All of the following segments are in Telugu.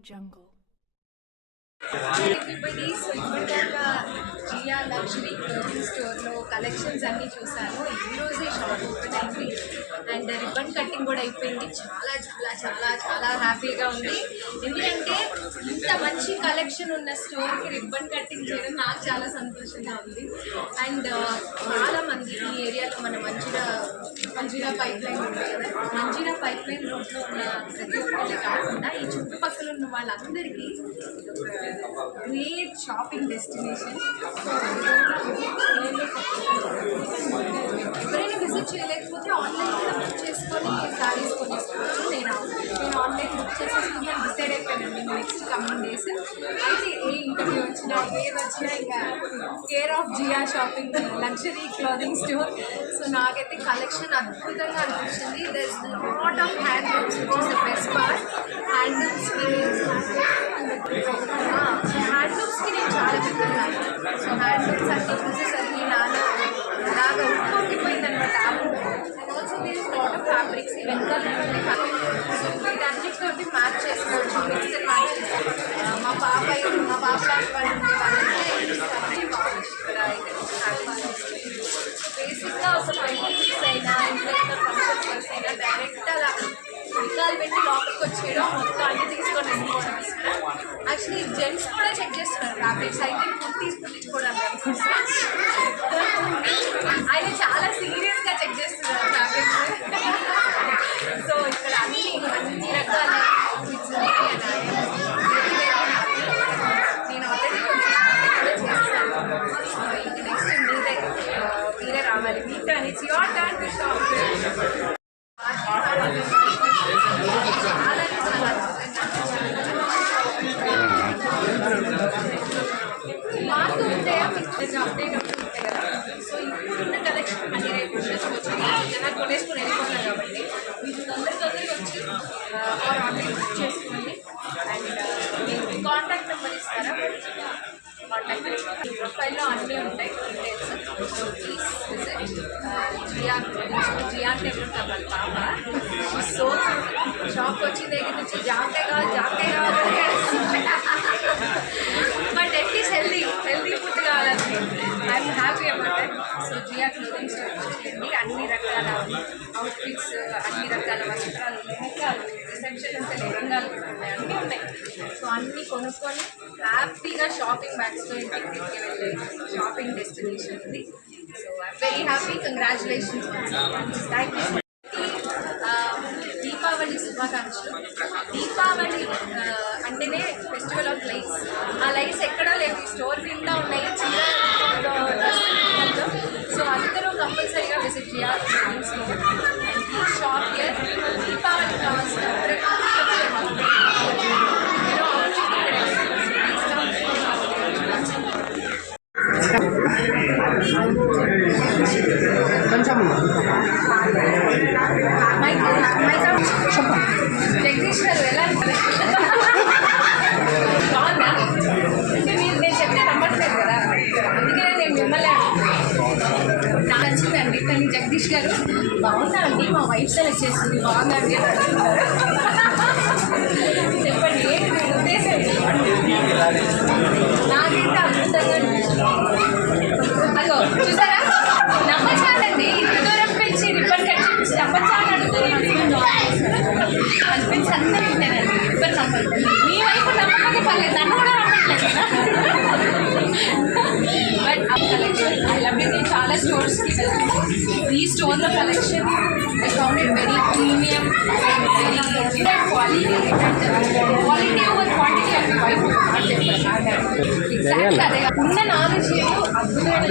jungle. ఎవ్రీబడి సో ఇప్పటిదాకా జియా లగ్జరీ క్లోతింగ్ స్టోర్లో కలెక్షన్స్ అన్నీ చూసాను ఈ రోజే షాప్ ఓపెన్ అయింది అండ్ రిబ్బన్ కటింగ్ కూడా అయిపోయింది చాలా చాలా చాలా చాలా హ్యాపీగా ఉంది ఎందుకంటే ఇంత మంచి కలెక్షన్ ఉన్న స్టోర్కి రిబ్బన్ కటింగ్ చేయడం నాకు చాలా సంతోషంగా ఉంది అండ్ చాలా మంజీరా పైప్ లైన్ ఉంది మంజీరా పైప్ లైన్ రోడ్లో ఉన్న ప్రతి ఒక్కరికి కాకుండా ఈ చుట్టుపక్కల ఉన్న వాళ్ళందరికీ గ్రేట్ షాపింగ్ డెస్టినేషన్. ఎవరైనా విజిట్ చేయలేకపోతే ఆన్లైన్ కూడా బుక్ చేసుకొని శారీస్ కొనేసుకోవచ్చు. నేను నేను ఆన్లైన్ బుక్ చేసేసుకున్నాను డిసైడ్ అయిపోయానండి నెక్స్ట్ కమింగ్ డేస్ అయితే ఏ ఇంటర్వ్యూ వచ్చినా ఏది వచ్చినా ఇంకా care of Zia shopping luxury clothing store so నాకైతే కలెక్షన్ అద్భుతంగా అనిపించింది. There lot of handlooms which is the best part hand లూమ్స్కి హ్యాండ్లూమ్స్కి నేను లోపలికి వచ్చేయడం మొత్తం అన్ని తీసుకొని వెళ్ళిపోవడం ఇక్కడ యాక్చువల్లీ జెంట్స్ కూడా చెక్ చేస్తున్నారు ఫ్యాబ్రిక్స్ అయితే కుర్తీస్ కుట్టించుకోవడానికి అనుకుంటున్నాను ఆయన చాలా సీరియస్గా చెక్ చేస్తున్నారు ఫ్యాబ్రిక్స్ సో ఇక్కడ అన్ని అన్ని రకాల outfits ఉన్నాయి and I am very, very happy. నేను ఆల్రెడీ కొంచెం చేస్తాను సో ఇంక నెక్స్ట్ మీరే ఆ, మీరే రావాలి మీ turn it's your turn to shop mark ఉంటాయా మీకు అప్డేట్ అప్పుడు ఉంటాయి కదా సో ఇప్పుడున్న కలెక్షన్ మళ్ళీ రేపు ఉండొచ్చు నాకు కొనేసుకుని వెళ్ళిపోతాను కాబట్టి మీరు తొందర తొందరగా వచ్చి ఆర్ ఆన్లైన్ బుక్ చేసుకోండి అండ్ మీకు కాంటాక్ట్ నెంబర్ ఇస్తారా కాంటాక్ట్ ప్రొఫైల్లో అన్నీ ఉంటాయి details so please visit Zia Zia కావాలి పాప సో షాప్ వచ్చిన దగ్గర నుంచి జాగ్రత్త కావాలి జాగ్రత్త కావాలి ఉన్నాయి. అన్నీ ఉన్నాయి. సో అన్నీ కొనుక్కొని హ్యాపీగా షాపింగ్ బ్యాగ్స్తో ఇంటికి తీసుకెళ్ళే షాపింగ్ డెస్టినేషన్ ఉంది so I'm very happy congratulations thank you Deepavali శుభాకాంక్షలు దీపావళి ఆ, అంటేనే ఫెస్టివల్ ఆఫ్ లైట్స్ ఆ లైట్స్ ఎక్కడా లేవు ఈ స్టోర్ నిండా ఉన్నాయి చీర సో అందరూ కంపల్సరీగా విజిట్ చేయాలి అండ్ ఈ షాప్ ఇయర్ దీపావళి కావాల్సిన ప్రతి ఒక్క మీరు opportunity ఇక్కడ మైక్ మైక్ జగదీష్ గారు ఎలా బాగుందా అంటే మీరు నేను చెప్తే నమ్మట్లేదు కదా అందుకే నేను మిమ్మల్ని నాకు నచ్చిందండి. కానీ జగదీష్ గారు బాగుందా అండి? మా వైఫ్ సెలెక్ట్ చేసింది. బాగుందా అండి? అని అడుగుతున్నారు చాలా స్టోర్స్కి వెళ్తాను ఈ స్టోర్లో collection I found it very premium very quality quality over quantity అని వైపు ఎగ్జాక్ట్ అదే ఉన్న నాలెడ్జ్ ఏమో అద్భుతమైన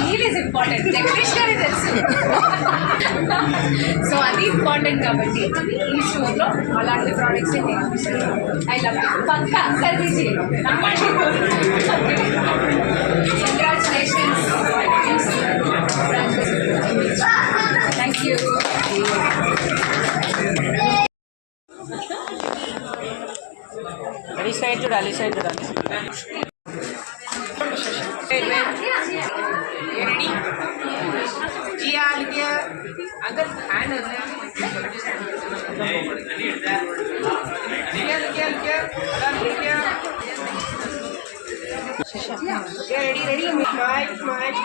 నీడ్ ఈజ్ ఇంపార్టెంట్ జగదీష్ గారి తెలుసు సో అది ఇంపార్టెంట్ కాబట్టి ఈ స్టోర్లో అలాంటి products I love you Pakka service congratulations डाली साइड जो डाली साइड जो डाली अगर रेडी रेडी माइक माइक